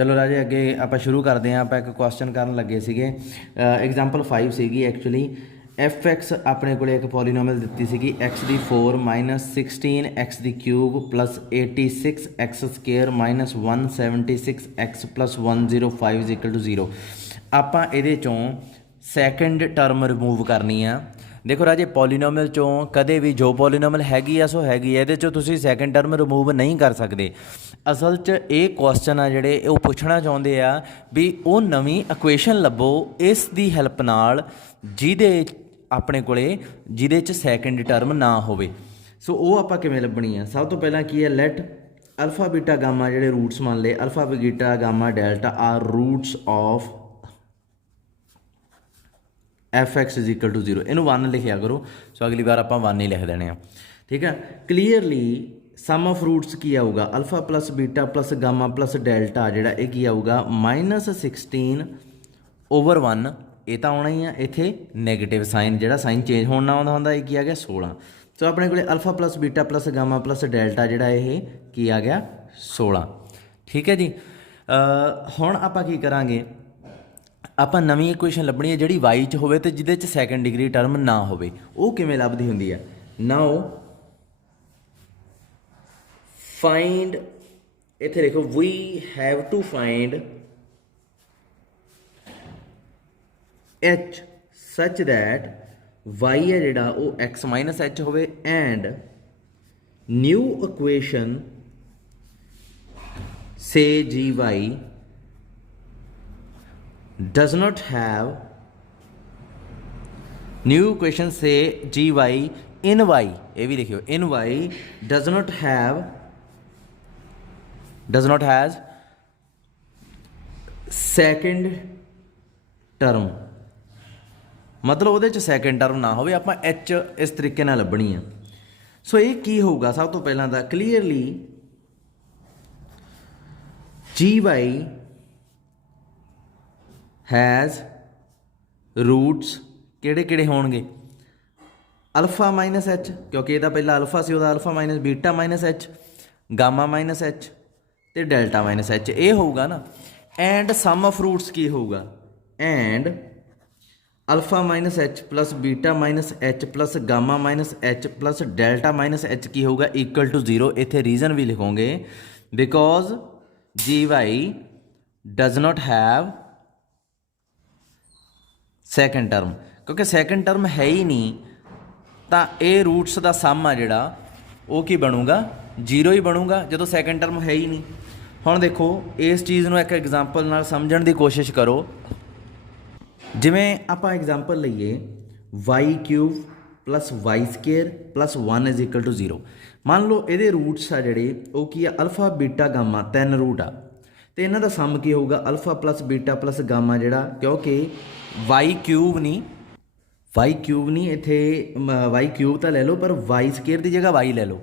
चलो राजे अगे आप शुरू करते हैं। आप एक क्वेश्चन करन लगे सीगे एग्जाम्पल 5 सीगी एक्चुअली एफ एक्स अपने को एक पॉलीनोमियल दी सी एक्स दी 4 माइनस 16 एक्स दी cube plus 86 x square minus 176 x plus 105 is equal to 0। आप ये चों सैकेंड टर्म रिमूव करनी आ। देखो राजे पॉलीनोमियल चों कदे भी जो पॉलीनोमियल हैगी आ सो हैगी है, ये तुसीं सैकेंड टर्म रिमूव नहीं कर सकते। असल च ये क्वेश्चन आ जिहड़े वो पुछना चाहुंदे आ भी वो नवीं इक्वेशन लभो इस दी हैल्प नाल जिहदे अपने कोले जिहदे च सैकेंड टर्म ना होवे। सो वो आपां किवें लभणी आ? सब तो पहलां की है लैट अल्फा बीटा गामा जिहड़े रूट्स मान ले alpha beta gamma delta are roots of F x is equal to 0। इनू 1 लिखिया करो। सो अगली बार आप 1 ही लिख देने आ, ठीक है। क्लीयरली सम ऑफ रूट्स की आऊगा alpha plus beta plus gamma plus delta जिहड़ा ये की आऊगा माइनस 16 ओवर 1। ये तो आना ही है, इत्थे नैगेटिव साइन जिहड़ा साइन चेंज होना आउंदा हुंदा ये की आ गया 16। सो अपने को alpha plus beta plus gamma plus delta जिहड़ा ये की आ गया 16, ठीक है जी। हुण आपां की करांगे, ਆਪਾਂ ਨਵੀਂ ਇਕੁਏਸ਼ਨ ਲੱਭਣੀ ਹੈ ਜਿਹੜੀ y ਚ ਹੋਵੇ ਤੇ ਜਿਹਦੇ ਚ ਸੈਕੰਡ ਡਿਗਰੀ ਟਰਮ ਨਾ ਹੋਵੇ। ਉਹ ਕਿਵੇਂ ਲੱਭਦੀ ਹੁੰਦੀ ਹੈ? ਨਾਓ ਫਾਈਂਡ, ਇੱਥੇ ਲਿਖੋ we have to find h such that y ਹੈ ਜਿਹੜਾ ਉਹ x ਮਾਈਨਸ h ਹੋਵੇ and new equation say gy does not have new equation say gy in y, ये भी लिखियो in y does not has second term, मतलब ਉਹਦੇ ਚ second term ना होवे। ਆਪਾਂ h इस तरीके ਨਾਲ ਲੱਭਣੀ ਆ। सो ये की होगा? सब तो पहला ਤਾਂ clearly gy हैज़ रूट्स किहड़े किहड़े होणगे? अल्फा माइनस एच, क्योंकि यदा पहला अल्फा से alpha minus beta minus H, gamma minus H तो डेल्टा माइनस एच ये होगा ना। एंड सम ऑफ रूट्स की होगा? And alpha minus H plus beta minus H plus gamma minus H plus delta minus H की होगा equal to 0। इत्थे reason भी लिखोगे because G Y does not have second term, क्योंकि second term है ही नहीं तो ये रूट्स का सम आ जिहड़ा वो की बनूगा 0 ही बनूगा जो सैकेंड टर्म है ही नहीं। हुण देखो इस चीज़ नूं एक एग्जाम्पल नाल समझण दी कोशिश करो। जिवें आपां एग्जाम्पल लईए Y cube plus Y square plus 1 is equal to 0। मान लो ये रूट्स आ जिहड़े वो की आ अल्फा बीटा गामा 3 रूट आ तो इन्हां दा सम की होगा alpha plus beta plus gamma जिहड़ा, क्योंकि वाई क्यूब नहीं इत्थे वाई क्यूब तो ले लो पर वाई स्केयर की जगह वाई ले लो।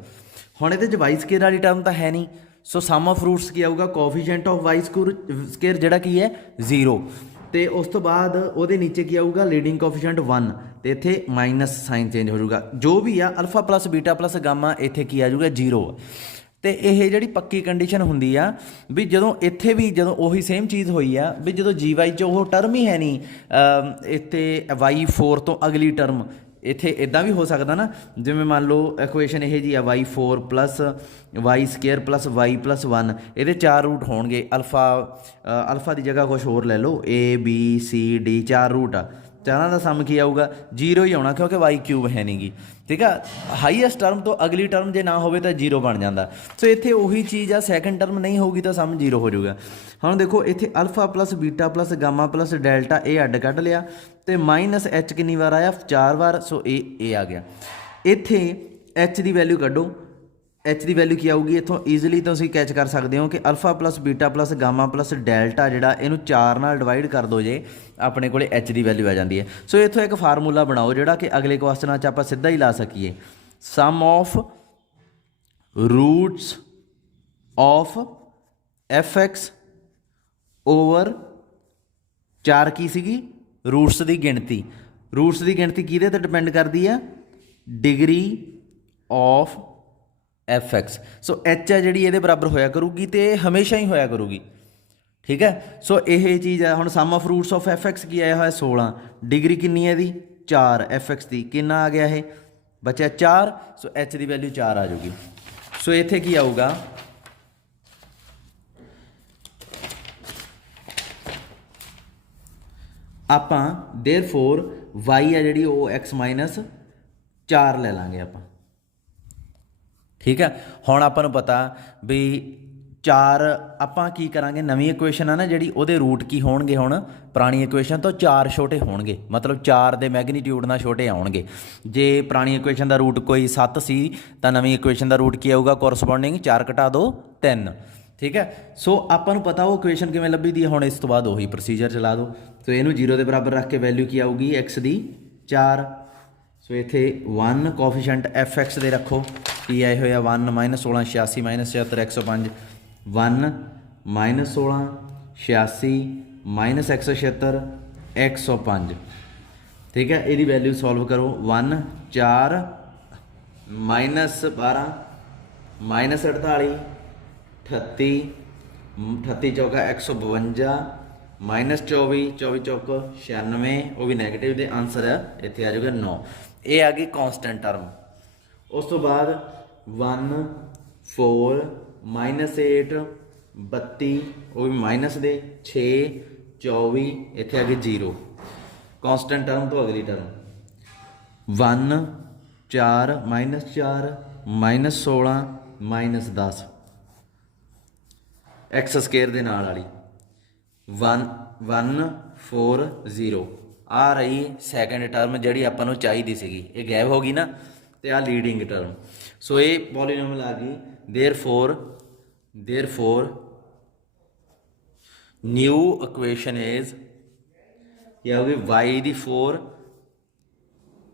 हुण इहदे च वाई स्केयर वाली टर्म तो है नहीं। सो सम ऑफ रूट्स की आऊगा कोफिशिएंट ऑफ वाई स्केयर जिहड़ा की है 0 तो उस तो बाद वो नीचे की आऊगा लीडिंग कोफिशिएंट 1 तो इत्थे माइनस साइन चेंज हो जाऊगा। जो भी आ alpha plus beta plus gamma इत्थे की आ जाऊगा 0। तो यह जी पक्की कंडीशन होंगी आ भी जो इत्थे भी जो उही सेम चीज़ हुई आ भी जो जी वाई च वो टर्म ही है नहीं इत्थे वाई 4 तो अगली टर्म इत्थे इदा भी हो सकता ना। जिवें मान लो इक्वेशन यह जी आ Y 4 plus Y square plus Y plus 1 ये 4 रूट होणगे। अल्फा की जगह कुछ होर ले लो A B C D 4 root आ, चारों का सम की आऊगा 0 ही आना क्योंकि वाई क्यूब है नहीं गी, ठीक है। हाईएस्ट टर्म तो अगली टर्म जो ना हो तो 0 बन जाता। सो इत्थे उही चीज़ आ सैकेंड टर्म नहीं होगी तो सम 0 हो जाऊगा। हम देखो इत्थे alpha plus beta plus gamma plus delta ये अड्ड कढ़ लिया तो माइनस एच कितनी बार आया 4 बार। सो ये आ गया। इत्थे एच की वैल्यू कढ़ो, एच की वैल्यू की आऊगी इतों ईजिली तो तुसीं कैच कर सकते हो कि alpha plus beta plus gamma plus delta जिहड़ा इनू 4 नाल डिवाइड कर दो जे अपने को एच की वैल्यू आ जाती है। सो इतों एक फार्मूला बनाओ जिहड़ा कि अगले क्वेश्चन च आपां सीधा ही ला सकीए। Sum of roots of F X over 4 की सीगी रूट्स की गिणती। रूट्स की गिणती किहदे ते डिपेंड करती है? Degree of F x. So H है जी ये बराबर होया करूगी तो हमेशा ही होया करूगी, ठीक है। सो ये चीज़ है। हुण sum of roots of F X की आया हुआ 16, डिग्री कितनी है दी 4, एफ एक्स की कितना आ गया है बचा 4। सो एच की वैल्यू 4 आ जाऊगी। सो इत्थे की आऊगा आपां देयरफॉर वाई है जिहड़ी वो एक्स माइनस 4 ले लांगे आपां। ठीक है। हुण आपां नूं पता भी 4 आपां की करांगे नवीं इक्वेशन है ना जिहड़ी उहदे रूट की होणगे हुण पुरानी इक्वेशन तो 4 छोटे होणगे, मतलब 4 दे मैगनीट्यूड नाल छोटे आउणगे। जे पुरानी इक्वेशन दा रूट कोई 7 सी तां नवीं इक्वेशन दा रूट की आऊगा कोरसपोंडिंग 4 घटा 2 3। ठीक है। सो आपां नूं पता वो इक्वेशन किवें लभी दी है। हुण इस तो बाद उही प्रोसीजर चला दो। तो इहनूं 0 के बराबर रख के वैल्यू की आऊगी एक्स दी 4। सो इत्थे 1 कोफिशेंट एफ एक्स दे रखो की आए हुए 1 -16 86 -76 105 1 -16 86 -176 105। ठीक है। यदी वैल्यू सॉल्व करो 1 4 -12 -48 38 38 चौका 152 -24 24 चौक 96 वो भी नैगेटिव दे आंसर है इत्थे आ जाऊगा 9। ये आ गई कॉन्सटेंट टर्म। उस तो बाद 1 4 -8 32 वो भी माइनस दे 6 24 इत्थे आ गए 0। कॉन्सटेंट टर्म तो अगली टर्म 1 4 -4 -16 -10 एक्स स्केयर दे नाल वाली 1 1 4 0 आ रही सैकेंड टर्म जिहड़ी आपां नूं चाहीदी सीगी, ये गैप हो गई ना, तो आ लीडिंग टर्म। सो ये पॉलीनोमियल आ गई। देयरफॉर न्यू इक्वेशन इज क्या होगी वाई दी 4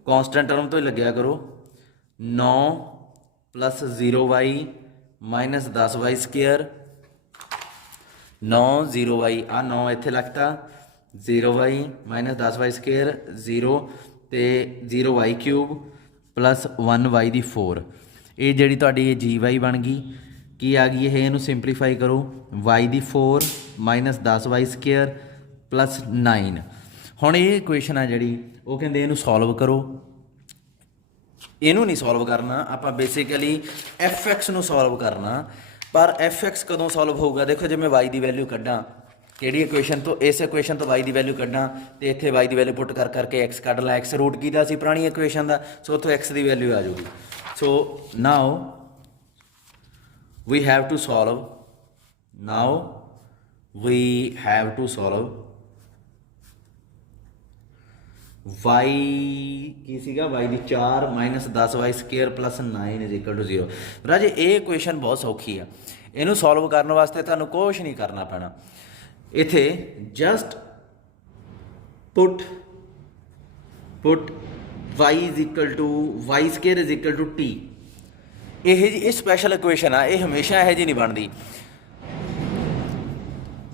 कॉन्सटेंट टर्म तो ही लग्या करो 9 + 0y -10 वाई स्केयर 9 0y आ 9 इत्थे लगता 0y -10 वाई स्केयर 0 ते 0y³ + 1y दी 4। ये जिहड़ी तुहाडी जी वाई बन गई की आ गई है, इनू सिंपलीफाई करो y दी 4 -10 वाई स्केयर + 9। हुण ये इक्वेशन आ जिहड़ी वो कहंदे इनू सॉल्व करो। इनू नहीं सॉल्व करना, आप बेसिकली एफ एक्स नू सॉल्व करना। पर एफ एक्स कदों सॉल्व होगा, देखो जे मैं वाई की वैल्यू कड्ढां किहड़ी इक्वेशन तो, इस इक्वेशन तो वाई की वैल्यू कड्ढां तो इत्थे वाई की वैल्यू पुट कर करके एक्स कढ ला। एक्स रूट कीदा सी पुरानी इक्वेशन का, सो उत्थों एक्स की वैल्यू आ जाऊगी। So now we have to solve Y की सीगा वाई दी 4 -10 वाई स्केयर + 9 = 0। राजे ये इक्वेशन बहुत सौखी है, इनू सॉल्व करने वास्ते तुहानू कुछ नहीं करना पैना। इत्थे just put y square = t। यह जी स्पैशल इक्वेशन आ, ये हमेशा यह जी नहीं बनती।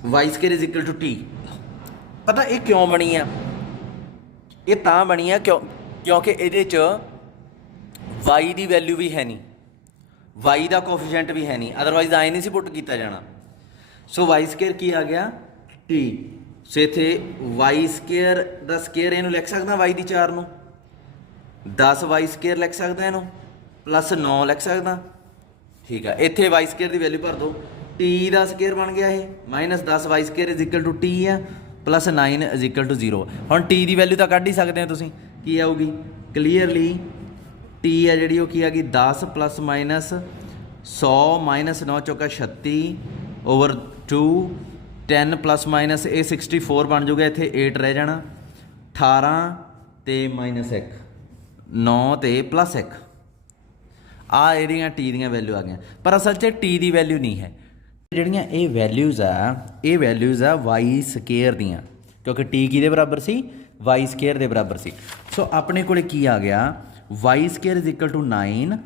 वाई स्केयर = t पता ये क्यों बनी है? ये तां बनी है क्योंकि ये वाई की वैल्यू भी है नहीं, वाई का कोफिशेंट भी है नहीं, अदरवाइज आए नहीं सी पुट किया जाना। सो वाई स्केयर की आ गया t। सो इत्थे वाई स्केयर का स्केयर इनू लिख सकदा वाई दी 4 नूं 10 वाई स्केयर लिख सकदा, इनू +9 लिख सकदा। ठीक है। इत्थे वाई स्केयर की वैल्यू भर दो, t का स्केयर बन गया है -10 वाई स्केयर = t है +9 = 0। हुण टी की वैल्यू तो कढ़ ही सकते हैं तुसीं, की आऊगी क्लीयरली टी है जी की आ गई 10 ± 100 -9 चौका 36/2 10 ± ये 64 बन जूगा। इत्थे 8 रह जाना 18 ते -1 9 ते +1 आ इहदियां टी दियां वैल्यू आ गई। पर असल च टी की वैल्यू नहीं है, ਜਿਹੜੀਆਂ ਇਹ ਵੈਲਿਊਜ਼ ਆ ਵਾਈ ਸਕੇਅਰ ਦੀਆਂ, ਕਿਉਂਕਿ ਟੀ ਕਿਹਦੇ ਬਰਾਬਰ ਸੀ ਵਾਈ ਸਕੇਅਰ ਦੇ ਬਰਾਬਰ ਸੀ। ਸੋ ਆਪਣੇ ਕੋਲੇ ਕੀ ਆ ਗਿਆ y square = 9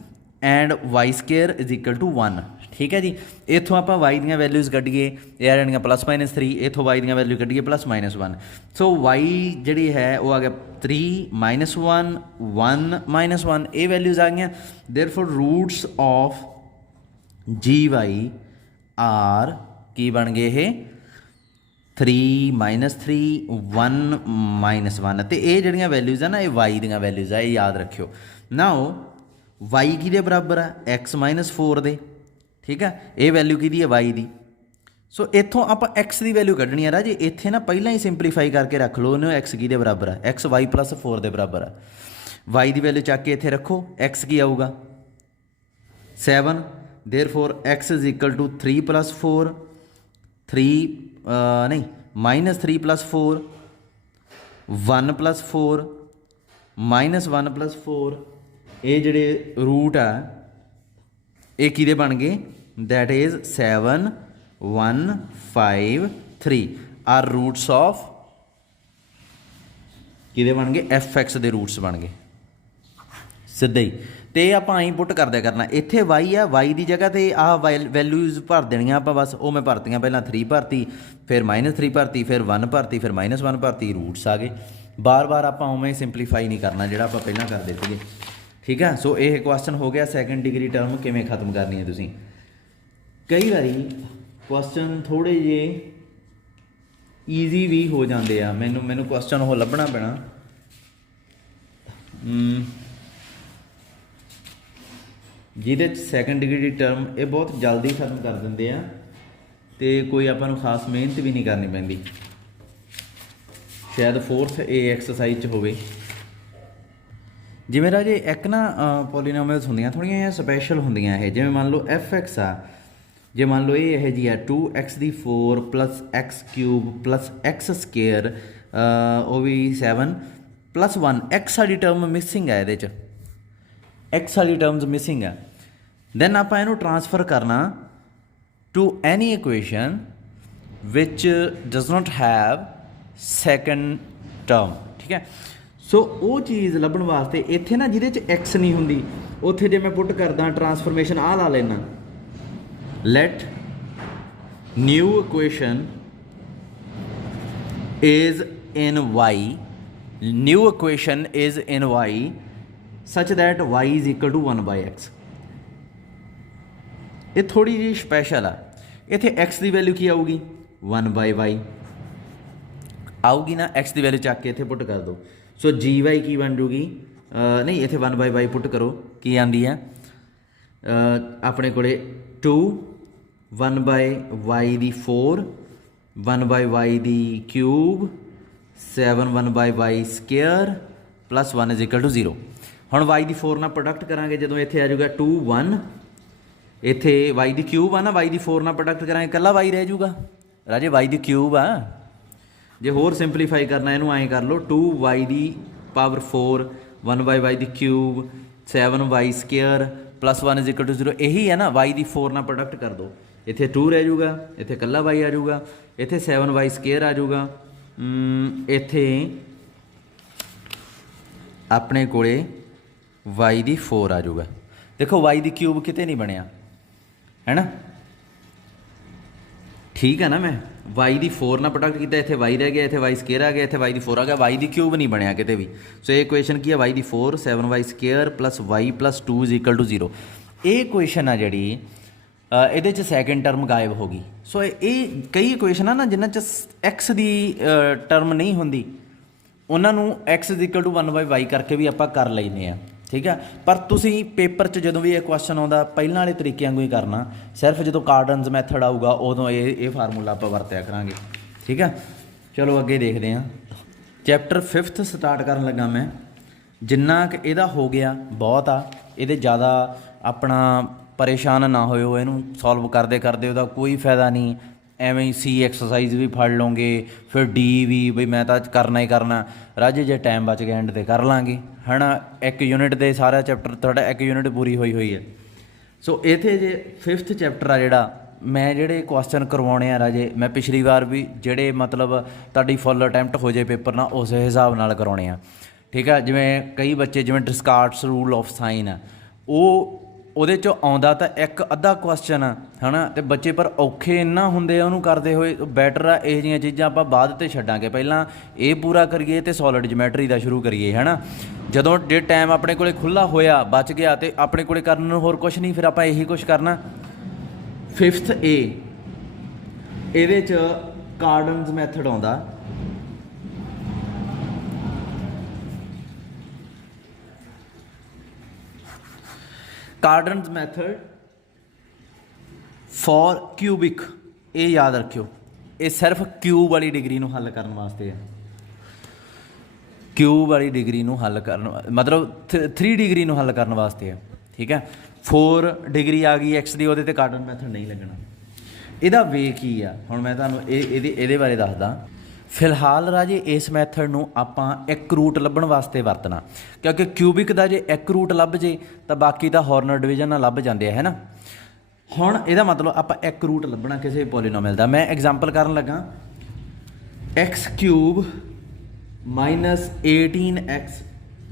and y square = 1। ਠੀਕ ਹੈ ਜੀ। ਇੱਥੋਂ ਆਪਾਂ ਵਾਈ ਦੀਆਂ ਵੈਲਿਊਜ਼ ਕੱਢੀਏ, ਇਹ ਆ ਜਾਣੀਆਂ +-3, ਇੱਥੋਂ ਵਾਈ ਦੀਆਂ ਵੈਲਿਊ ਕੱਢੀਏ +-1। ਸੋ ਵਾਈ ਜਿਹੜੀ ਹੈ ਉਹ ਆ ਗਿਆ 3 -1 1 -1, ਇਹ ਵੈਲਿਊਜ਼ ਆ ਗਈਆਂ। Therefore roots of GY are की बन गए ये 3 -3 1 -1 ਤੇ ਇਹ ਜਿਹੜੀਆਂ ਵੈਲਿਊਜ਼ ਆ ਨਾ ਇਹ y ਦੀਆਂ ਵੈਲਿਊਜ਼ ਆ, ਇਹ ਯਾਦ ਰੱਖਿਓ। ਨਾਓ y ਕਿਹਦੇ ਬਰਾਬਰ ਆ x -4 ਦੇ, ਠੀਕ ਆ। ਇਹ ਵੈਲਿਊ ਕਿਹਦੀ ਹੈ y ਦੀ। ਸੋ ਇੱਥੋਂ ਆਪਾਂ x ਦੀ ਵੈਲਿਊ ਕੱਢਣੀ ਆ ਰਾਜੇ। ਇੱਥੇ ਨਾ ਪਹਿਲਾਂ ਹੀ ਸਿੰਪਲੀਫਾਈ ਕਰਕੇ ਰੱਖ ਲਓ ਇਹਨੂੰ, x ਕਿਹਦੇ ਬਰਾਬਰ ਆ x y + 4 ਦੇ ਬਰਾਬਰ ਆ। y ਦੀ ਵੈਲਿਊ ਚੱਕ ਕੇ ਇੱਥੇ ਰੱਖੋ, x ਕੀ ਆਊਗਾ 7, ਦੇਅਰਫੋਰ x = 3 + 4 3 ਨਹੀਂ -3 + 4 1 + 4 -1 + 4 ਇਹ ਜਿਹੜੇ ਰੂਟ ਆ ਇਹ ਕਿਹਦੇ ਬਣ ਗਏ that is 7 1 5 3 are roots of ਕਿਹਦੇ ਬਣ ਗਏ fx ਦੇ ਰੂਟਸ ਬਣ ਗਏ ਸਿੱਧੇ ਹੀ। ਤੇ ਆਪਾਂ ਆਈ ਪੁੱਟ ਕਰਦਿਆ ਕਰਨਾ, ਇੱਥੇ y ਆ y ਦੀ ਜਗ੍ਹਾ ਤੇ ਆਹ ਵੈਲਿਊਜ਼ ਭਰ ਦੇਣੀਆਂ ਆਪਾਂ ਬਸ। ਉਹ ਮੈਂ ਭਰਤੀਆਂ, ਪਹਿਲਾਂ 3 ਭਰਤੀ, ਫਿਰ -3 ਭਰਤੀ, ਫਿਰ 1 ਭਰਤੀ, ਫਿਰ -1 ਭਰਤੀ, ਰੂਟਸ ਆ ਗਏ। ਬਾਰ-ਬਾਰ ਆਪਾਂ ਉਵੇਂ ਸਿੰਪਲੀਫਾਈ ਨਹੀਂ ਕਰਨਾ ਜਿਹੜਾ ਆਪਾਂ ਪਹਿਲਾਂ ਕਰਦੇ ਸੀਗੇ, ਠੀਕ ਆ। ਸੋ ਇਹ ਕੁਐਸਚਨ ਹੋ ਗਿਆ ਸੈਕੰਡ ਡਿਗਰੀ ਟਰਮ ਕਿਵੇਂ ਖਤਮ ਕਰਨੀ ਹੈ ਤੁਸੀਂ। ਕਈ ਵਾਰੀ ਕੁਐਸਚਨ ਥੋੜ੍ਹੇ ਜਿਹੇ ਈਜ਼ੀ ਵੀ ਹੋ ਜਾਂਦੇ ਆ, ਮੈਨੂੰ ਕੁਐਸਚਨ ਉਹ ਲੱਭਣਾ ਪੈਣਾ। ਜਿਹਦੇ 'ਚ ਸੈਕੰਡ ਡਿਗਰੀ ਟਰਮ ਇਹ ਬਹੁਤ ਜਲਦੀ ਖਤਮ ਕਰ ਦਿੰਦੇ ਆ ਅਤੇ ਕੋਈ ਆਪਾਂ ਨੂੰ ਖਾਸ ਮਿਹਨਤ ਵੀ ਨਹੀਂ ਕਰਨੀ ਪੈਂਦੀ। ਸ਼ਾਇਦ 4th ਇਹ ਐਕਸਰਸਾਈਜ਼ 'ਚ ਹੋਵੇ। ਜਿਵੇਂ ਰਾਜੇ ਇੱਕ ਨਾ ਪੋਲੀਨੋਮੀਅਲਸ ਹੁੰਦੀਆਂ ਥੋੜ੍ਹੀਆਂ ਜਿਹੀਆਂ ਸਪੈਸ਼ਲ ਹੁੰਦੀਆਂ ਇਹ, ਜਿਵੇਂ ਮੰਨ ਲਓ fx ਆ, ਜੇ ਮੰਨ ਲਓ ਇਹ ਜਿਹੀ ਆ 2x4 + x³ + x², ਉਹ ਵੀ 7 + 1 x ਵਾਲੀ ਟਰਮ ਮਿਸਿੰਗ ਹੈ ਇਹਦੇ 'ਚ, x ਵਾਲੀ ਟਰਮਸ ਮਿਸਿੰਗ ਆ। ਦੈਨ ਆਪਾਂ ਇਹਨੂੰ ਟਰਾਂਸਫਰ ਕਰਨਾ ਟੂ ਐਨੀ ਇਕੁਏਸ਼ਨ ਵਿਚ does not have second term, ਠੀਕ ਹੈ। ਸੋ ਉਹ ਚੀਜ਼ ਲੱਭਣ ਵਾਸਤੇ ਇੱਥੇ ਨਾ ਜਿਹਦੇ 'ਚ x ਨਹੀਂ ਹੁੰਦੀ ਉੱਥੇ ਜੇ ਮੈਂ ਪੁੱਟ ਕਰਦਾ ਟਰਾਂਸਫਰਮੇਸ਼ਨ ਆਹ ਲਾ ਲੈਣਾ, let new equation is in y, new equation is in y such that y = 1/x। ਇਹ ਥੋੜੀ ਜਿਹੀ ਸਪੈਸ਼ਲ ਆ। ਇੱਥੇ x ਦੀ ਵੈਲਿਊ ਕੀ ਆਊਗੀ 1/y ਆਊਗੀ ਨਾ, x ਦੀ ਵੈਲਿਊ ਚੱਕ ਕੇ ਇੱਥੇ ਪੁੱਟ ਕਰ ਦਿਓ। ਸੋ gy ਕੀ ਬਣ ਜੂਗੀ, ਨਹੀਂ ਇੱਥੇ 1/y ਪੁੱਟ ਕਰੋ, ਕੀ ਆਉਂਦੀ ਆ ਆਪਣੇ ਕੋਲੇ 2 1/y ਦੀ 4 1/y ਦੀ ਕਿਊਬ 7 1/y² + 1 = 0। ਹੁਣ y ਦੀ 4 ਨਾਲ ਪ੍ਰੋਡਕਟ ਕਰਾਂਗੇ, ਜਦੋਂ ਇੱਥੇ ਆ ਜਾਊਗਾ 2 1, ਇੱਥੇ y ਦੀ ਕਿਊਬ ਆ ਨਾ, y ਦੀ 4 ਨਾਲ ਪ੍ਰੋਡਕਟ ਕਰਾਂਗੇ ਇਕੱਲਾ y ਰਹਿ ਜਾਊਗਾ ਰਾਜੇ, y ਦੀ ਕਿਊਬ ਆ। ਜੇ ਹੋਰ ਸਿੰਪਲੀਫਾਈ ਕਰਨਾ ਇਹਨੂੰ ਐਂ ਕਰ ਲਓ 2y ਦੀ ਪਾਵਰ 4 1/y ਦੀ ਕਿਊਬ 7y² + 1 = 0। ਇਹੀ ਹੈ ਨਾ, y ਦੀ 4 ਨਾਲ ਪ੍ਰੋਡਕਟ ਕਰ ਦਿਓ, ਇੱਥੇ 2 ਰਹਿ ਜਾਊਗਾ, ਇੱਥੇ ਇਕੱਲਾ y ਆ ਜਾਊਗਾ, ਇੱਥੇ 7y² ਆ ਜਾਊਗਾ, ਇੱਥੇ ਆਪਣੇ ਕੋਲੇ y ਦੀ 4 ਆ ਜਾਊਗਾ। ਦੇਖੋ y ਦੀ ਕਿਊਬ ਕਿਤੇ ਨਹੀਂ ਬਣਿਆ ਹੈ ਨਾ, ਠੀਕ ਹੈ ਨਾ। ਮੈਂ y ਦੀ 4 ਨਾਲ ਪ੍ਰੋਡਕਟ ਕੀਤਾ, ਇੱਥੇ y ਰਹਿ ਗਿਆ, ਇੱਥੇ y² ਆ ਗਿਆ, ਇੱਥੇ y ਦੀ 4 ਆ ਗਿਆ, y ਦੀ ਕਿਊਬ ਨਹੀਂ ਬਣਿਆ ਕਿਤੇ ਵੀ। ਸੋ ਇਹ ਇਕੁਏਸ਼ਨ ਕੀ ਹੈ y ਦੀ 4 7y² + y + 2 = 0। ਇਹ ਇਕੁਏਸ਼ਨ ਆ ਜਿਹੜੀ ਇਹਦੇ 'ਚ ਸੈਕਿੰਡ ਟਰਮ ਗਾਇਬ ਹੋ ਗਈ। ਸੋ ਇਹ ਕਈ ਇਕੁਏਸ਼ਨਾਂ ਨਾ ਜਿਨ੍ਹਾਂ 'ਚ x ਦੀ ਟਰਮ ਨਹੀਂ ਹੁੰਦੀ ਉਹਨਾਂ ਨੂੰ x = 1/y ਕਰਕੇ ਵੀ ਆਪਾਂ ਕਰ ਲੈਂਦੇ ਹਾਂ, ਠੀਕ ਆ। ਪਰ ਤੁਸੀਂ ਪੇਪਰ 'ਚ ਜਦੋਂ ਵੀ ਇਹ ਕੁਐਸਚਨ ਆਉਂਦਾ ਪਹਿਲਾਂ ਵਾਲੇ ਤਰੀਕੇ ਵਾਂਗੂ ਹੀ ਕਰਨਾ, ਸਿਰਫ ਜਦੋਂ ਕਾਰਡਨਸ ਮੈਥਡ ਆਊਗਾ ਉਦੋਂ ਇਹ ਫਾਰਮੂਲਾ ਆਪਾਂ ਵਰਤਿਆ ਕਰਾਂਗੇ, ਠੀਕ ਆ। ਚਲੋ ਅੱਗੇ ਦੇਖਦੇ ਹਾਂ। ਚੈਪਟਰ 5th ਸਟਾਰਟ ਕਰਨ ਲੱਗਾ ਮੈਂ। ਜਿੰਨਾ ਕੁ ਇਹਦਾ ਹੋ ਗਿਆ ਬਹੁਤ ਆ, ਇਹਦੇ ਜ਼ਿਆਦਾ ਆਪਣਾ ਪਰੇਸ਼ਾਨ ਨਾ ਹੋਇਓ, ਇਹਨੂੰ ਸੋਲਵ ਕਰਦੇ ਕਰਦੇ ਉਹਦਾ ਕੋਈ ਫਾਇਦਾ ਨਹੀਂ। ਐਵੇਂ ਹੀ C ਐਕਸਰਸਾਈਜ਼ ਵੀ ਫੜ ਲਓਗੇ, ਫਿਰ D ਵੀ, ਬਈ ਮੈਂ ਤਾਂ ਕਰਨਾ ਹੀ ਕਰਨਾ ਰਾਜੇ, ਜੇ ਟਾਈਮ ਬਚ ਗਿਆ ਐਂਡ 'ਤੇ ਕਰ ਲਾਂਗੇ ਹੈ ਨਾ। ਇੱਕ ਯੂਨਿਟ ਦੇ ਸਾਰਾ ਚੈਪਟਰ ਤੁਹਾਡਾ ਇੱਕ ਯੂਨਿਟ ਪੂਰੀ ਹੋਈ ਹੈ। ਸੋ ਇੱਥੇ ਜੇ 5th ਚੈਪਟਰ ਆ ਜਿਹੜਾ, ਮੈਂ ਜਿਹੜੇ ਕੁਐਸਚਨ ਕਰਵਾਉਣੇ ਆ ਰਾਜੇ, ਮੈਂ ਪਿਛਲੀ ਵਾਰ ਵੀ ਜਿਹੜੇ ਮਤਲਬ ਤੁਹਾਡੀ ਫੁੱਲ ਅਟੈਂਪਟ ਹੋ ਜਾਏ ਪੇਪਰ ਨਾਲ ਉਸ ਹਿਸਾਬ ਨਾਲ ਕਰਾਉਣੇ ਆ, ਠੀਕ ਆ। ਜਿਵੇਂ ਕਈ ਬੱਚੇ ਜਿਵੇਂ ਡਿਸਕਾਰਡਸ ਰੂਲ ਆਫ ਸਾਈਨ ਆ, ਉਹ ਉਹਦੇ 'ਚੋਂ ਆਉਂਦਾ ਤਾਂ ਇੱਕ ਅੱਧਾ ਕੁਐਸਚਨ ਆ ਹੈ ਨਾ, ਅਤੇ ਬੱਚੇ ਪਰ ਔਖੇ ਇੰਨਾ ਹੁੰਦੇ ਆ ਉਹਨੂੰ ਕਰਦੇ ਹੋਏ। ਬੈਟਰ ਆ ਇਹੋ ਜਿਹੀਆਂ ਚੀਜ਼ਾਂ ਆਪਾਂ ਬਾਅਦ 'ਤੇ ਛੱਡਾਂਗੇ, ਪਹਿਲਾਂ ਇਹ ਪੂਰਾ ਕਰੀਏ ਅਤੇ ਸੋਲਿਡ ਜਿਓਮੈਟਰੀ ਦਾ ਸ਼ੁਰੂ ਕਰੀਏ ਹੈ ਨਾ। ਜਦੋਂ ਜੇ ਟਾਈਮ ਆਪਣੇ ਕੋਲ ਖੁੱਲ੍ਹਾ ਹੋਇਆ ਬਚ ਗਿਆ ਅਤੇ ਆਪਣੇ ਕੋਲ ਕਰਨ ਨੂੰ ਹੋਰ ਕੁਛ ਨਹੀਂ, ਫਿਰ ਆਪਾਂ ਇਹੀ ਕੁਛ ਕਰਨਾ। 5th A ਇਹਦੇ 'ਚ कार्डन्स मैथड आउंदा। कार्डन्स मैथड फॉर क्यूबिक, ये याद रखियो, ये सिर्फ क्यूब वाली डिग्री नूं हल करने वास्ते है। क्यूब वाली डिग्री नूं हल करन मतलब 3 डिग्री नूं हल करने वास्ते है, ठीक है। 4 डिग्री आ गई एक्स की, वो कार्डन मैथड नहीं लगना। ਇਹਦਾ ਵੇ ਕੀ ਆ, ਹੁਣ ਮੈਂ ਤੁਹਾਨੂੰ ਇਹਦੇ ਬਾਰੇ ਦੱਸਦਾ। ਫਿਲਹਾਲ ਰਾਜੇ ਇਸ ਮੈਥਡ ਨੂੰ ਆਪਾਂ ਇੱਕ ਰੂਟ ਲੱਭਣ ਵਾਸਤੇ ਵਰਤਣਾ, ਕਿਉਂਕਿ ਕਿਊਬਿਕ ਦਾ ਜੇ ਇੱਕ ਰੂਟ ਲੱਭ ਜੇ ਤਾਂ ਬਾਕੀ ਤਾਂ ਹੌਰਨਰ ਡਿਵੀਜ਼ਨ ਨਾਲ ਲੱਭ ਜਾਂਦੇ ਆ, ਹੈ ਨਾ। ਹੁਣ ਇਹਦਾ ਮਤਲਬ ਆਪਾਂ ਇੱਕ ਰੂਟ ਲੱਭਣਾ ਕਿਸੇ ਪੋਲੀਨੋਮੀਅਲ ਦਾ। ਮੈਂ ਐਗਜ਼ਾਮਪਲ ਕਰਨ ਲੱਗਾ, x cube minus 18x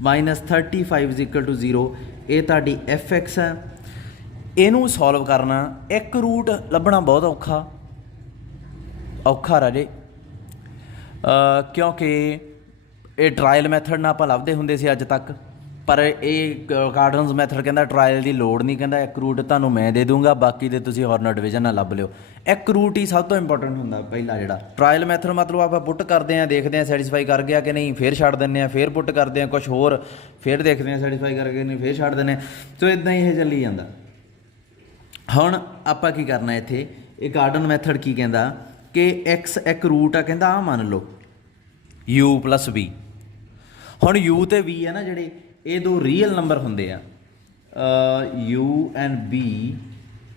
minus 35 equal to 0, ये ताड़ी एफ एक्स है। इनू सॉल्व करना एक रूट लभना बहुत औखा राजे, क्योंकि ये ट्रायल मैथड ना आप लभदे हुंदे सी अज तक, पर ये कार्डन्स मैथड कहता ट्रायल की लोड़ नहीं, कहता एक रूट तुहानूं मैं दे दूँगा, बाकी दे तुसीं हॉर्नर डिवीजन नाल लभ लिओ। एक रूट ही सब तो इंपोर्टेंट हुंदा पहला जिहड़ा ट्रायल मैथड, मतलब आप पुट करते हैं, देखते हैं सैटिस्फाई कर गया कि नहीं, फिर छड्ड दिंदे हैं, फिर पुट करते हैं कुछ होर, फिर देखते हैं सैटिस्फाई कर गया नहीं, फिर छड्ड दिंदे हैं। तो इदां ही चली जांदा। हुण आपां की करना इत्थे, ये कार्डन मैथड की कहंदा कि एक्स एक रूट आ, कहंदा आ मान लो u प्लस b। हुण u ते v है ना जिहड़े, ये दो रीयल नंबर होंदे आ, u एंड b।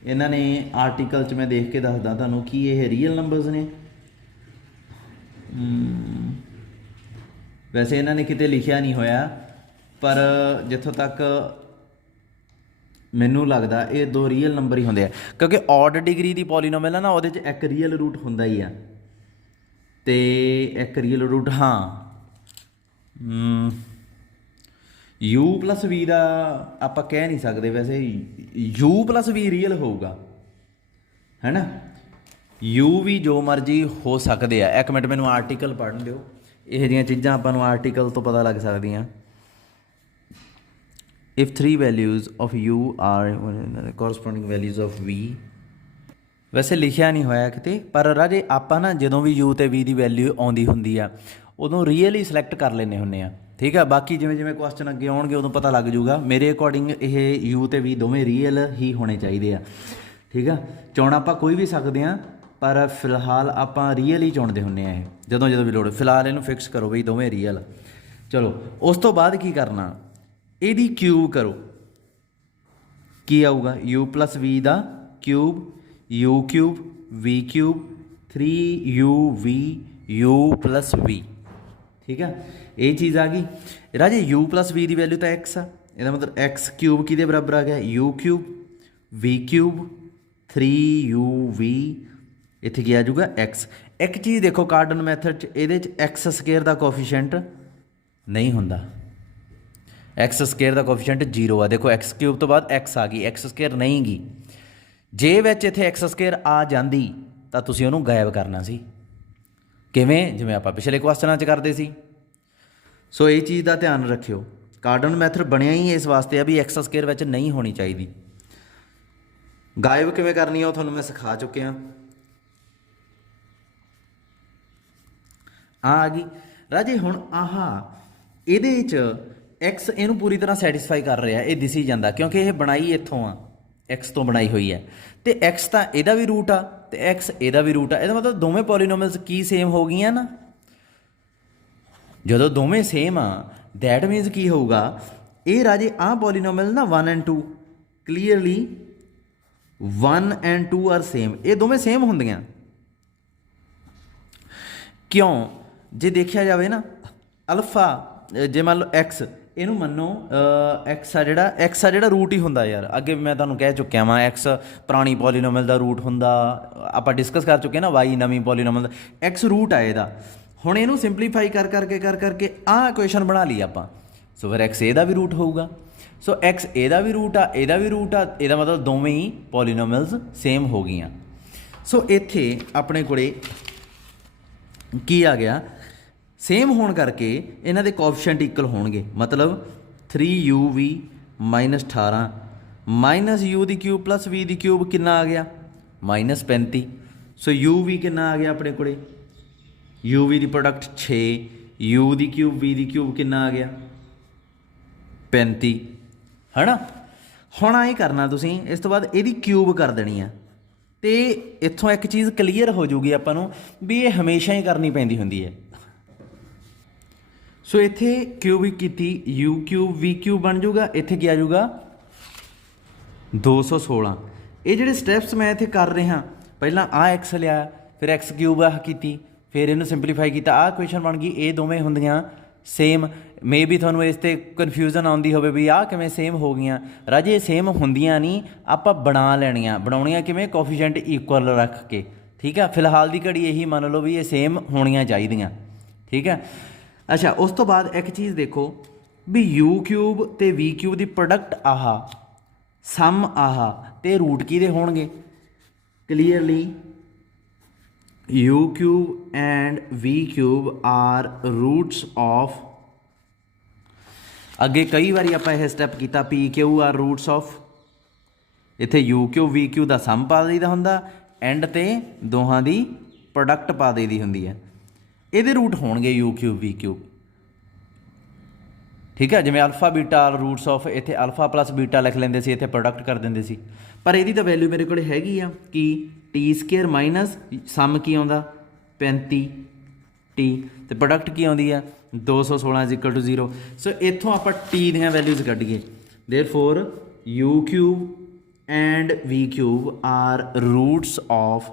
इन्हां ने आर्टिकल च मैं देख के दसदा तुहानूं कि ये रीयल नंबर्स ने। वैसे इन्हां ने किते लिखिया नहीं होया, पर जिथों तक मैनू लगदा ये दो रीयल नंबर ही होंदे आ, क्योंकि ऑड डिग्री की पॉलीनोमियल है ना, उहदे च एक रीयल रूट हुंदा ही आ, ते एक रीयल रूट हाँ u प्लस v का आप कह नहीं सकते, वैसे u प्लस v रीयल होगा, है ना। u भी जो मर्जी हो सकते हैं। एक मिनट मैनू आर्टिकल पढ़न दिओ, यह जिहियां चीज़ां आपां नूं आर्टिकल तो पता लग सकदियां। If 3 values of u are corresponding values of v, वैसे लिखिया नहीं होया किते, पर राजे आपां ना जदों भी u ते v की वैल्यू आउंदी हुंदी आ, उदों रियल ही सिलेक्ट कर लेने हुंदे आ, ठीक है। बाकी जिवें जिवें क्वेश्चन अगे आउणगे उदों पता लग जूगा। मेरे अकॉर्डिंग ये u ते v दोवें रियल ही होने चाहिए आ, ठीक है। चुन आपां कोई भी सकते हैं, पर फिलहाल आपां रियल ही चुनते हुंदे आ, जदों जदों भी लोड़। फिलहाल इहनूं फिक्स करो बई दोवें रियल। चलो उस तो बाद की करना, ਇਹਦੀ क्यूब करो, की आऊगा u प्लस v का cube, u cube v cube 3uv u plus v, ठीक है। ये चीज़ आ गई राजे। u प्लस v की वैल्यू तो x आ, इसका मतलब x क्यूब कि बराबर आ गया u cube v cube 3uv, इत्थे की आ जाऊगा x। एक चीज़ देखो कार्डन मैथड च इहदे च एक्स स्केयर का कोफिशेंट नहीं हुंदा, एक्स स्केयर का कोफिशेंट 0 आ। देखो एक्स क्यूब तो बाद एक्स आ गई, एक्स स्केयर नहीं गी। जे विच इत्थे एक्स स्केयर आ जांदी तां तुसीं उहनूं गायब करना सी, किवें जिवें आपां पिछले क्वेश्चनां च करदे सी। सो ये चीज़ का ध्यान रखियो, कार्डन मैथड बनिया ही इस वास्ते आ भी एक्स स्केयर विच नहीं होनी चाहिए। गायब किवें करनी है वो तुहानूं मैं सिखा चुकिया। आ गई राजे। हुण आह इहदे च एक्स इनू पूरी तरह सैटिस्फाई कर रहा है, ये दिसी जाता, क्योंकि ये बनाई इत्थों आ, एक्स तो बनाई हुई है, तो एक्स तो यदा भी रूट आ, तो एक्स यदा भी रूट आ। यदा मतलब दोवें पॉलीनोमियल्स की सेम हो गई ना। जो दोवें सेम आ, दैट मीनस की होगा, ये राजे आ पॉलीनोमियल ना 1 and 2 clearly 1 and 2 are same, ये दोवें सेम होंदियां। क्यों जे देखा जाए ना, अल्फा जे मान लो एक्स, इनू मनो एक्स आ जिहड़ा रूट ही हुंदा यार। अगे मैं तुहानूं कह चुकिया वां, एक्स पुरानी पॉलीनोमियल का रूट हुंदा, आपां डिस्कस कर चुके ना। वाई नवीं पॉलीनोमियल दा एक्स रूट आ इहदा। हुण इहनूं सिंपलीफाई कर करके आ इक्वेशन बना ली आपां। सो फिर एक्स इहदा भी रूट होऊगा। सो एक्स इहदा भी रूट आ, इहदा भी रूट आ, इहदा मतलब दोवें ही पॉलीनोमियल्स सेम हो गईयां। सो इत्थे अपने कोले की आ गया, सेम होने करके इन्हां दे कोएफिशिएंट इक्वल होणगे। मतलब 3uv माइनस 18 माइनस u दी क्यूब प्लस v दी क्यूब कितना आ गया -35। सो u भी कितना आ गया अपने कोले यू वी दी प्रोडक्ट 6, यू दी क्यूब वी दी क्यूब कितना आ गया 35 है ना। हुण आए करना तुसीं इस तो बाद इहदी क्यूब कर देनी है तो इत्थों एक चीज़ क्लीयर हो जूगी आपां नूं भी ये हमेशा ही करनी पैंदी हुंदी है। सो इत्थे क्यूबिक की यू क्यूब वी क्यूब बन जूगा, इत्थे क्या आ जूगा 216। ये जिहड़े स्टैप्स मैं इत्थे कर रहा पहलां आ एक्स लिया फिर एक्स क्यूब आह की फिर इनू सिंपलीफाई किया आ इक्वेशन बन गई। ये दोवें हुंदियां सेम। मे भी थोनू इस ते कन्फ्यूजन आउंदी होवे भी आ किवें सेम हो गईयां। राजे सेम हुंदियां नहीं, आपां बना लैणियां। बनाउणियां किवें कोफिशिएंट इक्वल रख के, ठीक है। फिलहाल दी घड़ी यही मान लो भी ये सेम होणियां चाहीदियां, ठीक है। अच्छा उस तो बाद एक चीज़ देखो भी यू क्यूब ते वी क्यूब की प्रोडक्ट आह सम आह ते रूट किहदे होणगे। Clearly U cube and V cube are roots of, अगे कई बार आप यह स्टैप किया P Q are roots of, इत्थे यू क्यू वी क्यू का सम पा देईदा हुंदा एंड ते दोहां दी प्रोडक्ट पा देईदी हुंदी है। ये रूट होणगे यू क्यूब वी क्यूब, ठीक है। जिवें alpha beta are roots of, इत्थे अल्फा प्लस बीटा लिख लेंदे सी, इत्थे प्रोडक्ट कर दिंदे सी। पर इहदी तां वैल्यू मेरे कोल हैगी आ कि टी स्केयर माइनस सम की आउंदा 35 टी ते प्रोडक्ट की आउंदी आ 216 इज इक्वल टू 0। सो इत्थों आपां टी दीयां वैल्यूज़ कड्ढीए। Therefore U cube and V cube are roots of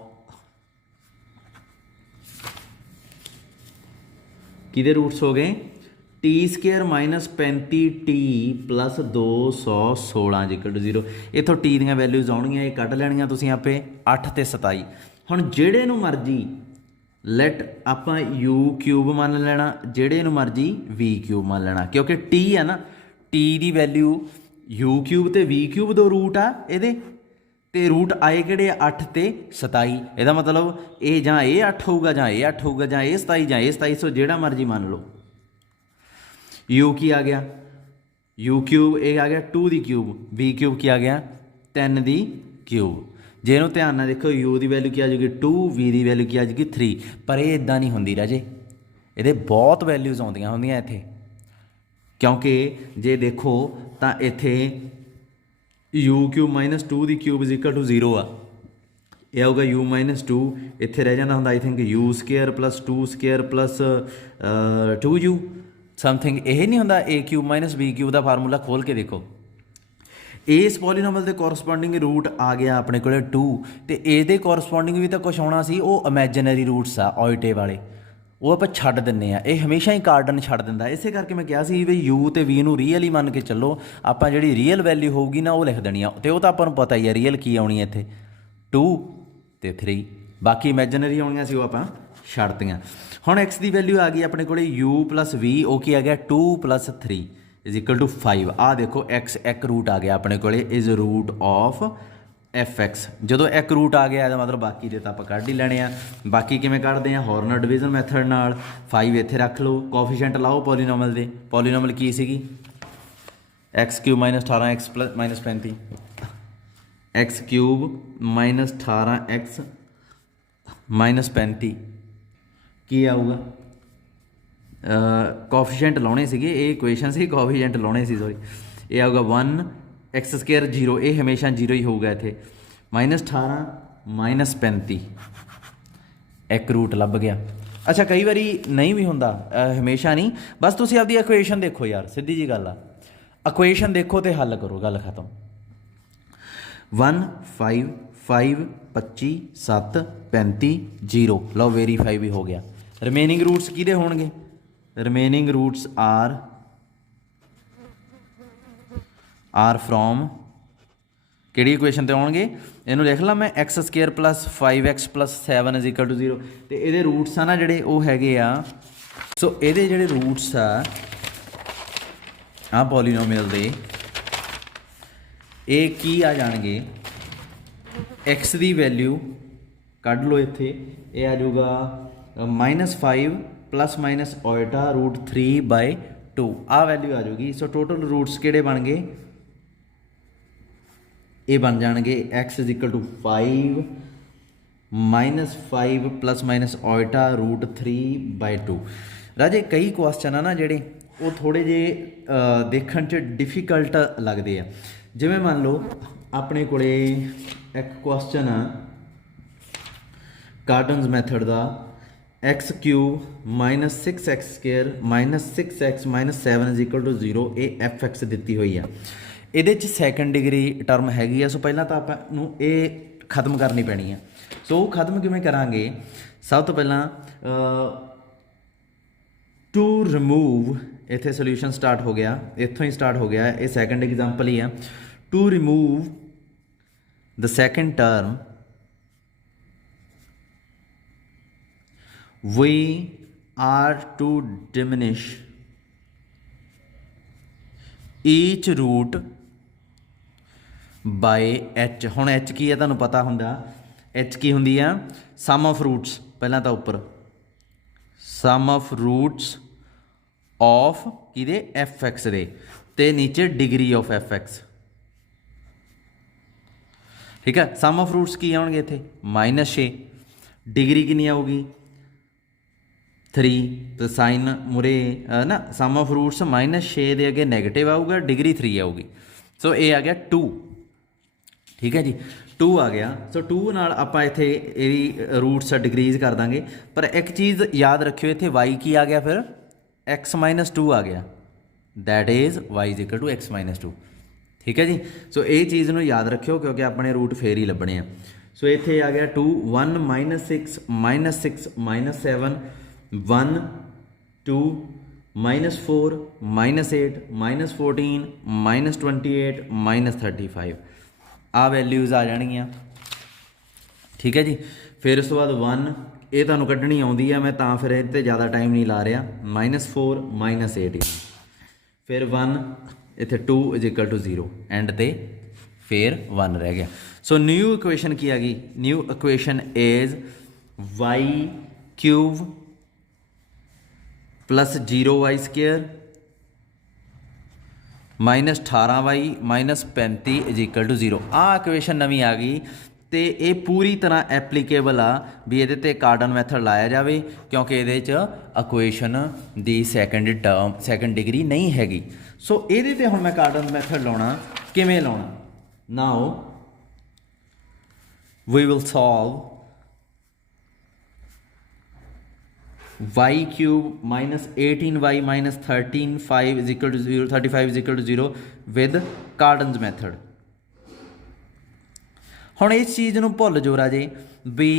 किहदे रूट्स हो गए T square minus 35 T plus 216 equal to 0। इत्थों टी दीयां वैल्यूज़ आउणगीਆਂ, ये कढ लैणीਆਂ तुसीं आपे 8 ते 27। हुण ਜਿਹੜੇ ਨੂੰ मर्जी लैट आपां यू क्यूब मान लेना, ਜਿਹੜੇ ਨੂੰ मर्जी वी क्यूब मान लेना, क्योंकि टी है ना टी की वैल्यू यू क्यूब तो वी क्यूब दो रूट आ ਇਹਦੇ ਤੇ रूट आए किहड़े 8 ते 27। ਇਹਦਾ मतलब ये जां ये 8 होऊगा जां ये 8 होऊगा जां ये 27 जां ये 27। सो ਜਿਹੜਾ मर्जी मान लो। यू की आ गया यू क्यूब, ये आ गया 2 की क्यूब, वी क्यूब की आ गया 10 की क्यूब। जे इहनूं ध्यान नाल देखो यू की वैल्यू की आ जाएगी 2, वी की वैल्यू की आ जाएगी 3। पर ये इदां नहीं हुंदी राजे, ये बहुत वैल्यूज़ आउंदियां हुंदियां इत्थे। क्योंकि जे देखो तो इत्थे यू क्यूब माइनस 2 की क्यूब इज इक्वल टू 0 आ, यह होगा यू माइनस 2, इत्थे रह जाता हुंदा I think you square plus 2 square plus 2 you something. यही नहीं होंदा ए क्यूब माइनस बी क्यूब का फार्मूला खोल के देखो। इस पॉलीनोमल के कोरसपोंडिंग रूट आ गया अपने को 2 तो ये कोरसपोंडिंग भी तो कुछ होना सी, वो इमैजिनरी रूट्स आ ऑयटे वाले, वो आप छड्ड दिंदे आ। ये हमेशा ही कार्डन छड्ड दिंदा। इस करके मैं कहा सी भी यू तो वी नूं रियल ही मान के चलो, आप जी रियल वैल्यू होगी ना वो लिख देनी है। तो वो तो आपको पता ही है रियल की आनी है इत्थे 2 तो 3, बाकी इमैजिनरी आउणियां सी वो आपां छड्डतियां। हुण एक्स की वैल्यू आ गई अपने को यू प्लस वी, वो की आ गया 2 प्लस 3 इज इक्वल टू 5। आ देखो एक्स एक रूट आ गया अपने को is root of F x. जो एक रूट आ गया मतलब बाकी दे तो आप कढ़ ही लैणे आ। बाकी किवें कढ़दे हैं हॉर्नर डिवीजन मैथड नाल। 5 इत्थे रख लो, कोफिशिएंट लाओ पॉलीनोमल दे। पॉलीनोमल की सीगी X cube minus 18 X plus minus 35, X cube minus 18 X minus 35 की आऊगा। कोफिशिएंट लाने सीगे, ये इक्वेशन सी कोफिशिएंट लाने सी सॉरी। ये आऊगा 1 एक्स स्केयर 0, ये हमेशा 0 ही होगा इत्थे। माइनस 18 माइनस 35 एक रूट लभ गया। अच्छा कई बारी नहीं भी होंदा, हमेशा नहीं। बस तुसीं आपदी इक्वेशन देखो यार, सीधी जी गल आ। इक्वेशन देखो तो हल करो, गल खत्म। 1 5 5 25 7 35 0 लो वेरीफाई भी हो गया। रिमेनिंग रूट्स किहदे होणगे? रिमेनिंग रूट्स आर फ्रॉम किहड़ी इक्वेशन ते आउणगे? इहनूं लिख ला मैं X square plus 5x plus 7 is equal to 0। तो ये रूट्स आ ना जिहड़े वो हैगे आ, सो ये जिहड़े रूट्स आ पॉलीनोमियल दे, ये की आ जाणगे एक्स की वैल्यू कढ़ लो इत्थे, ये आ जाऊगा -5 प्लस माइनस ओएटा रूट 3/2 आ वैल्यू आ जाऊगी। सो टोटल रूट्स किहड़े बन गए? ये बन जाएंगे X is equal to 5 -5 plus minus ओल्टा √3/2। राजे कई क्वेश्चन आ ना ਜਿਹੜੇ ਉਹ ਥੋੜੇ ਜਿਹੇ ਦੇਖਣ 'ਚ ਡਿਫੀਕਲਟ ਲੱਗਦੇ ਆ। ਜਿਵੇਂ ਮੰਨ ਲਓ ਆਪਣੇ ਕੋਲੇ ਇੱਕ ਕੁਐਸਚਨ ਆ ਕਾਰਟਨਸ ਮੈਥਡ ਦਾ x³ -6x² -6x -7 = 0 ਇਹ fx ਦਿੱਤੀ ਹੋਈ ਆ। ਇਹਦੇ 'ਚ ਸੈਕੰਡ ਡਿਗਰੀ ਟਰਮ ਹੈਗੀ ਆ। ਸੋ ਪਹਿਲਾਂ ਤਾਂ ਆਪਾਂ ਨੂੰ ਇਹ ਖਤਮ ਕਰਨੀ ਪੈਣੀ ਆ। ਸੋ ਉਹ ਖਤਮ ਕਿਵੇਂ ਕਰਾਂਗੇ? ਸਭ ਤੋਂ ਪਹਿਲਾਂ ਟੂ ਰਿਮੂਵ, ਇੱਥੇ ਸੋਲਿਊਸ਼ਨ ਸਟਾਰਟ ਹੋ ਗਿਆ, ਇੱਥੋਂ ਹੀ ਸਟਾਰਟ ਹੋ ਗਿਆ, ਇਹ ਸੈਕੰਡ ਐਗਜ਼ਾਮਪਲ ਹੀ ਆ। To remove the second term we are to diminish each root by h। ਹੁਣ h ਕੀ ਹੈ ਤੁਹਾਨੂੰ ਪਤਾ ਹੁੰਦਾ, h ਕੀ ਹੁੰਦੀ ਆ? ਸਮ ਆਫ ਰੂਟਸ, ਪਹਿਲਾਂ ਤਾਂ ਉੱਪਰ ਸਮ ਆਫ ਰੂਟਸ ਆਫ ਕਿਹਦੇ? fx ਦੇ, ਤੇ ਨੀਚੇ ਡਿਗਰੀ ਆਫ fx। ਠੀਕ ਹੈ, ਸਮ ਆਫ ਰੂਟਸ ਕੀ ਆਉਣਗੇ ਇੱਥੇ? -6। ਡਿਗਰੀ ਕਿੰਨੀ ਆਊਗੀ? 3। तो साइन मुरे ना सम ऑफ रूट्स -6 ਦੇ ਅੱਗੇ ਨੈਗੇਟਿਵ ਆਊਗਾ, ਡਿਗਰੀ 3 ਆਊਗੀ। ਸੋ ਇਹ ਆ ਗਿਆ 2। ਠੀਕ ਹੈ ਜੀ, 2 ਆ ਗਿਆ। ਸੋ 2 ਨਾਲ ਆਪਾਂ ਇੱਥੇ ਇਹਦੀ ਰੂਟਸ ਡਿਕਰੀਜ਼ ਕਰ ਦਾਂਗੇ। ਪਰ ਇੱਕ ਚੀਜ਼ ਯਾਦ ਰੱਖਿਓ, ਇੱਥੇ y ਕੀ ਆ ਗਿਆ? ਫਿਰ x - 2 ਆ ਗਿਆ। That is y = x - 2। ਠੀਕ ਹੈ ਜੀ, ਸੋ ਇਹ ਚੀਜ਼ ਨੂੰ ਯਾਦ ਰੱਖਿਓ ਕਿਉਂਕਿ ਆਪਣੇ ਰੂਟ ਫੇਰ ਹੀ ਲੱਭਣੇ ਆ। ਸੋ ਇੱਥੇ ਆ ਗਿਆ 2 1 -6 -6 -7 1 2 -4 -8 -14 -28 -35 ਆ ਵੈਲਿਊਜ਼ ਆ ਜਾਣਗੀਆਂ। ਠੀਕ ਹੈ ਜੀ, ਫਿਰ ਉਸ ਤੋਂ ਬਾਅਦ 1 ਇਹ ਤੁਹਾਨੂੰ ਕੱਢਣੀ ਆਉਂਦੀ ਆ, ਮੈਂ ਤਾਂ ਫਿਰ ਇਹ 'ਤੇ ਜ਼ਿਆਦਾ ਟਾਈਮ ਨਹੀਂ ਲਾ ਰਿਹਾ। -4 -8 ਫਿਰ 1 ਇੱਥੇ 2 = 0 ਐਂਡ 'ਤੇ ਫਿਰ 1 ਰਹਿ ਗਿਆ। ਸੋ ਨਿਊ ਇਕੁਏਸ਼ਨ ਕੀ ਆ ਗਈ? New equation is y³ + 0y² -18y -35 = 0। ਆਹ ਇਕੁਏਸ਼ਨ ਨਵੀਂ ਆ ਗਈ ਤੇ ਇਹ ਪੂਰੀ ਤਰ੍ਹਾਂ ਐਪਲੀਕੇਬਲ ਆ ਵੀ ਇਹਦੇ ਤੇ ਕਾਰਡਨ ਮੈਥਡ ਲਾਇਆ ਜਾਵੇ ਕਿਉਂਕਿ ਇਹਦੇ 'ਚ ਇਕੁਏਸ਼ਨ ਦੀ ਸੈਕੰਡ ਡਿਗਰੀ ਨਹੀਂ ਹੈਗੀ। ਸੋ ਇਹਦੇ ਤੇ ਹੁਣ ਮੈਂ ਕਾਰਡਨ ਮੈਥਡ ਲਾਉਣਾ। ਕਿਵੇਂ ਲਾਉਣਾ? Now we will solve y³ -18y -13 35 = 0 with Cardan's method. ਹੁਣ ਇਸ ਚੀਜ਼ ਨੂੰ ਭੁੱਲ ਜੋ ਰਾਜੇ ਵੀ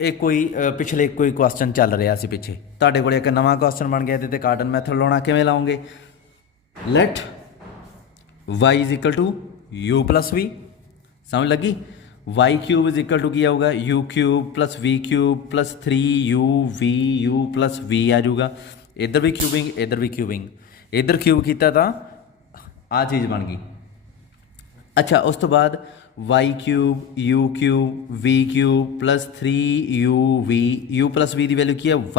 ਇਹ ਕੋਈ ਪਿਛਲੇ ਕੋਈ ਕੁਐਸਚਨ ਚੱਲ ਰਿਹਾ ਸੀ ਪਿੱਛੇ, ਤੁਹਾਡੇ ਕੋਲ ਇੱਕ ਨਵਾਂ ਕੁਐਸਚਨ ਬਣ ਗਿਆ, ਇਹਦੇ ਤੇ ਕਾਰਡਨ ਮੈਥਡ ਲਾਉਣਾ। ਕਿਵੇਂ ਲਾਉਂਗੇ? Let y = u + v। ਸਮਝ ਲੱਗੀ? y³ = ਕੀ ਆਊਗਾ? u³ + v³ + 3uv u + v ਆ ਜਾਊਗਾ। ਇੱਧਰ ਵੀ ਕਿਊਬਿੰਗ, ਇੱਧਰ ਵੀ ਕਿਊਬਿੰਗ, ਇੱਧਰ ਕਿਊਬ ਕੀਤਾ ਤਾਂ ਆਹ ਚੀਜ਼ ਬਣ ਗਈ। ਅੱਛਾ, ਉਸ ਤੋਂ ਬਾਅਦ y³ u³ v³ + 3uv u + v ਦੀ ਵੈਲਿਊ ਕੀ ਹੈ? y³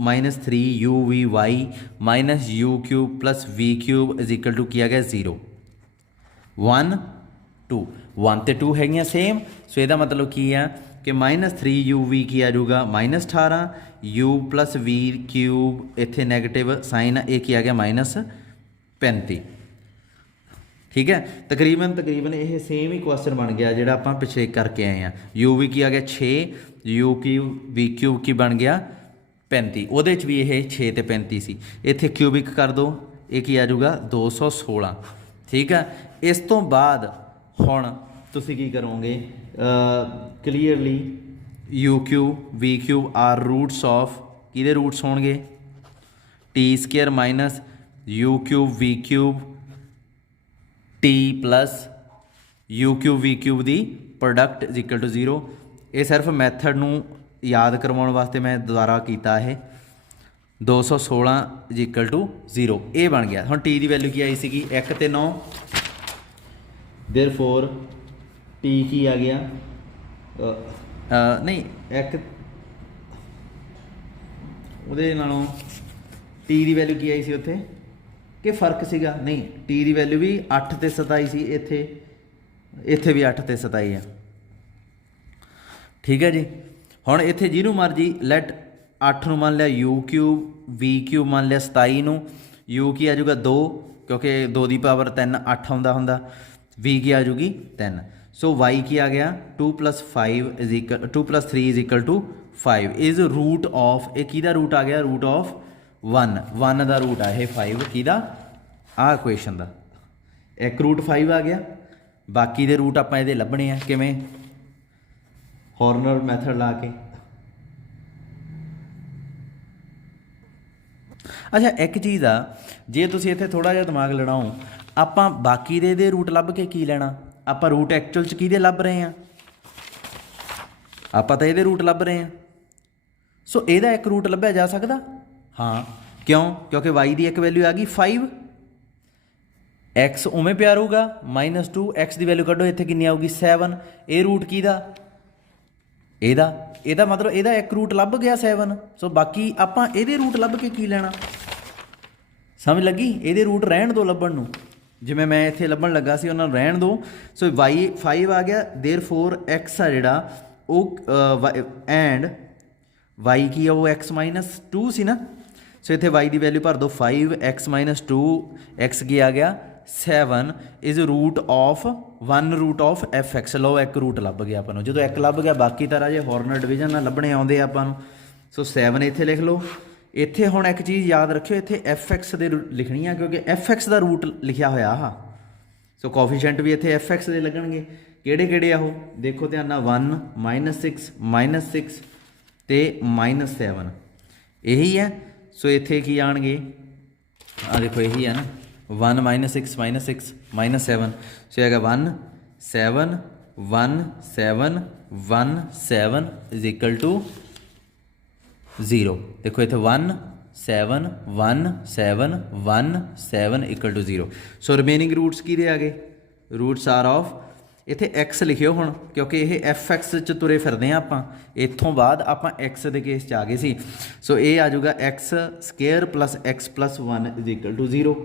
-3uvy -u³ + v³ = ਕੀ ਆ ਗਿਆ? 0 1 2 1 ਤੇ 2 ਹੈਗੀਆਂ ਸੇਮ। ਸੋ ਇਹਦਾ ਮਤਲਬ ਕੀ ਆ ਕਿ -3uv ਕੀ ਆ ਜਾਊਗਾ? -18 u + v³ ਇੱਥੇ ਨੈਗੇਟਿਵ ਸਾਈਨ, ਇਹ ਕੀ ਆ ਗਿਆ? -35। ਠੀਕ ਹੈ, ਤਕਰੀਬਨ ਇਹ ਸੇਮ ਹੀ ਕੁਐਸਚਨ ਬਣ ਗਿਆ ਜਿਹੜਾ ਆਪਾਂ ਪਿਛਲੇ ਕਰਕੇ ਆਏ ਆ। u ਕੀ ਆ ਗਿਆ? 6 u³ v³ ਕੀ ਬਣ ਗਿਆ? 35। ਉਹਦੇ 'ਚ ਵੀ ਇਹ 6 ਤੇ 35 ਸੀ। ਇੱਥੇ ਕਿਊਬਿਕ ਕਰ ਦਿਓ, ਇਹ ਕੀ ਆ ਜਾਊਗਾ? 216। ਠੀਕ ਹੈ, ਇਸ ਤੋਂ ਬਾਅਦ ਹੁਣ ਤੁਸੀਂ ਕੀ ਕਰੋਗੇ? Clearly u³ v³ are roots of ਕਿਹਦੇ ਰੂਟਸ ਹੋਣਗੇ? t² - u³ v³ t + u³ v³ ਦੀ ਪ੍ਰੋਡਕਟ = 0। ਇਹ ਸਿਰਫ ਮੈਥਡ ਨੂੰ ਯਾਦ ਕਰਵਾਉਣ ਵਾਸਤੇ ਮੈਂ ਦੁਬਾਰਾ ਕੀਤਾ। ਇਹ 216 = 0 ਇਹ ਬਣ ਗਿਆ। ਹੁਣ t ਦੀ ਵੈਲਿਊ ਕੀ ਆਈ ਸੀਗੀ? 1 ਤੇ 9। देयरफॉर t ਕੀ ਆ ਗਿਆ? ਨਹੀਂ, ਇੱਕ ਉਹਦੇ ਨਾਲੋਂ t ਦੀ ਵੈਲਿਊ ਕੀ ਆਈ ਸੀ ਉੱਥੇ? ਕਿ ਫਰਕ ਸੀਗਾ? ਨਹੀਂ, t ਦੀ ਵੈਲਿਊ ਵੀ 8 ਤੇ 27 ਸੀ। ਇੱਥੇ ਵੀ 8 ਤੇ 27 ਆ। ठीक है जी। हुण इत्थे जिहनूं मर्जी लैट 8 ਨੂੰ ਮੰਨ ਲਿਆ u क्यूब v क्यूब ਮੰਨ ਲਿਆ 27 ਨੂੰ u ਕੀ ਆ ਜਾਊਗਾ 2 क्योंकि 2 ਦੀ ਪਾਵਰ 3 8 ਆਉਂਦਾ ਹੁੰਦਾ v ਕੀ ਆ ਜਾਊਗੀ 3 सो y ਕੀ ਆ ਗਿਆ 2 + 5 is equal 2 + 3 is equal to 5 is root of ਇਹ ਕਿਹਦਾ रूट आ गया रूट ऑफ 1 ਦਾ रूट आ ਇਹ 5 ਕਿਹਦਾ ਆ ਇਕੁਏਸ਼ਨ ਦਾ ਇੱਕ रूट 5 आ गया ਬਾਕੀ ਦੇ रूट ਆਪਾਂ ਇਹਦੇ ਲੱਭਣੇ ਆ ਕਿਵੇਂ हॉर्नर मैथड ला के अच्छा एक चीज़ आ जे तुसीं इत्थे थोड़ा जिहा दिमाग लड़ाओ आपां बाकी दे रूट लभ के की लैना आपां रूट एक्चुअल च किहदे लभ रहे हैं आपां तां इहदे रूट लभ रहे हैं सो इहदा एक रूट लभ्या जा सकदा हाँ क्यों क्योंकि वाई दी एक वैल्यू आ गई 5 एक्स उवें पिया रहूगा -2 एक्स की वैल्यू कड्डो इत्थे कितनी आऊगी 7 ये रूट किहदा ਇਹਦਾ मतलब ਇਹਦਾ ਇੱਕ रूट ਲੱਭ ਗਿਆ 7 सो बाकी ਆਪਾਂ ਇਹਦੇ रूट ਲੱਭ ਕੇ ਕੀ ਲੈਣਾ ਸਮਝ ਲੱਗੀ ਇਹਦੇ रूट ਰਹਿਣ ਦੋ ਲੱਭਣ ਨੂੰ ਜਿਵੇਂ ਮੈਂ ਇੱਥੇ ਲੱਭਣ ਲੱਗਾ ਸੀ ਉਹਨਾਂ ਨੂੰ ਰਹਿਣ ਦੋ ਸੋ y 5 ਆ ਗਿਆ देयरफॉर x ਆ ਜਿਹੜਾ ਉਹ ਐਂਡ y ਕੀ ਆ ਉਹ x - 2 ਸੀ ਨਾ ਸੋ ਇੱਥੇ y ਦੀ ਵੈਲਿਊ ਭਰ ਦਿਓ 5 x - 2 x ਕੀ ਆ ਗਿਆ 7 is root of 1 root of F X लो एक रूट लभ गया अपन जो एक लभ गया बाकी तरह जे हॉर्नर डिवीजन ना लभने आते अपन सो 7 इत्थे लिख लो इत्थे हुण एक चीज़ याद रखियो इत्थे एफ एक्स दे लिखनी है क्योंकि एफ एक्स का रूट लिखा होया हा सो कोफिशिएंट भी इत्थे एफ एक्स दे लगणगे किहड़े किहड़े आ देखो ध्यान नाल 1 -6 ते -7 यही है सो इत्थे की आउणगे आ देखो यही है ना 1 - 6 -7 सो है 1 7 1 7 1 7 इज इक्वल टू 0 देखो इतने 1 7 1 7 1 7 equal to 0 so remaining roots की आ गए रूट्स आर ऑफ इत्थे एक्स लिखियो हुण क्योंकि ये एफ एक्स च तुरे फिरदे हैं आपां इत्थों बाद आपां एक्स के केस च आ गए सी सो ये आ जाऊगा x² + x + 1 is equal to 0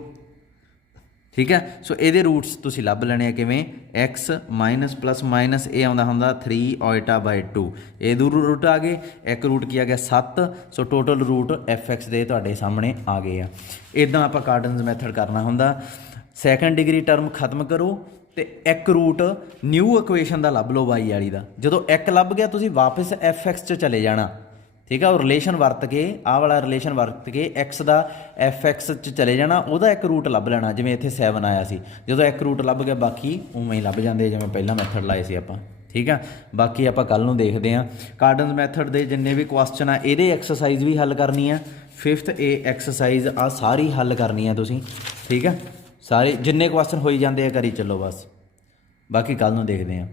ठीक है सो ये रूट्स तुसीं लभ लेने किवें x माइनस प्लस माइनस ये आउंदा हुंदा 3/2 ये दो रूट आ गए एक रूट की आ गया 7 so total root F X दे तुहाडे सामने आ गए आ इदां आपां कार्डनस मैथड करना हुंदा सैकेंड डिग्री टर्म खत्म करो तो एक रूट न्यू इक्वेशन का लभ लो वाई वाली का जो एक लभ गया तुसीं वापस एफ एक्स च चले जाना ठीक है और रिलेशन वरत के आह वाला रिलेशन वरत के एक्स का एफ एक्स च चले जाना वह एक रूट लभ लेना जिवें इत्थे 7 आया सी जो एक रूट लभ गया बाकी उवें ही लभ जाते जिवें पहला मैथड लाए सी आपां ठीक है बाकी आपां कल नूं देखते हैं कार्डनस मैथड के जिन्ने भी क्वेश्चन आ ये एक्सरसाइज भी हल करनी है 5th ए एक्सरसाइज आ सारी हल करनी है तुसीं ठीक है सारे जिन्ने क्वेश्चन होई जाते हैं करी चलो बस बाकी कल नूं देखते हैं।